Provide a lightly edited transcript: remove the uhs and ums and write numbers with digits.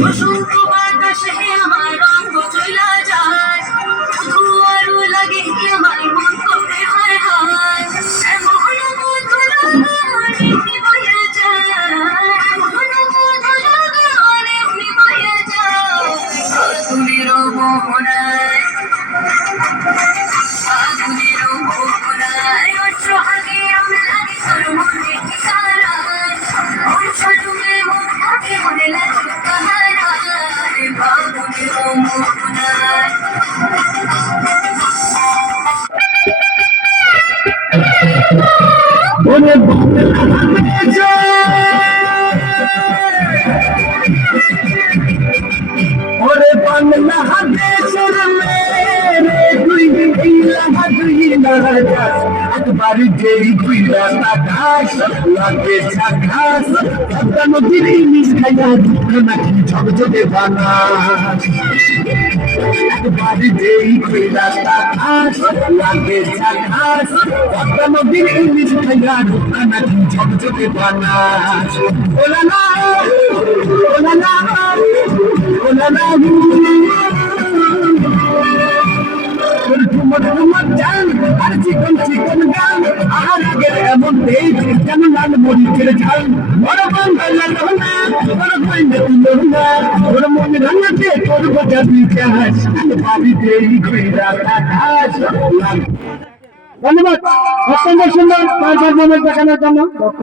বসন্ত বাতাসে আমার রঙ চলা যায়, দুয়ারও লাগে আমার মন করে হায় হায়, এমন মধুর গান এমনি বয়ে যায়, এমন মধুর গান এমনি বয়ে যায়, আগুনের মোহনায়, আগুনের মোহনায়, ওর সোহাগে রং লাগে তোর মনে ঠিকানায়, ওর সাজুয়ে মন থাকে মনে লাগে ওরে বাংলাদেশের মেরে তুই একবার যেই তুই রাস্তা ঘাস লাগে ঘাস নদীর ইলিশ খাইয়া নাকি ঝকঝকে বানাস একবার যেই তুই রাস্তা ঘাস লাগে ঘাস নদীর ইলিশ খাইয়া নাকি ঝকঝকে বানাস ওলা না ওলা না ওলা না আর চিকন চিকন গান আর আগের এমন তেজ যেন লাল মরিচের ঝাল বড় বাংলা রহনা বড় কইলে তুলো না ওর মনে রাঙাতে তোর বাজা বিকাশ বাড়িতে ঘুরা আকাশ ধন্যবাদ অত্যন্ত সুন্দর পারফরমেন্স দেখানোর জন্য।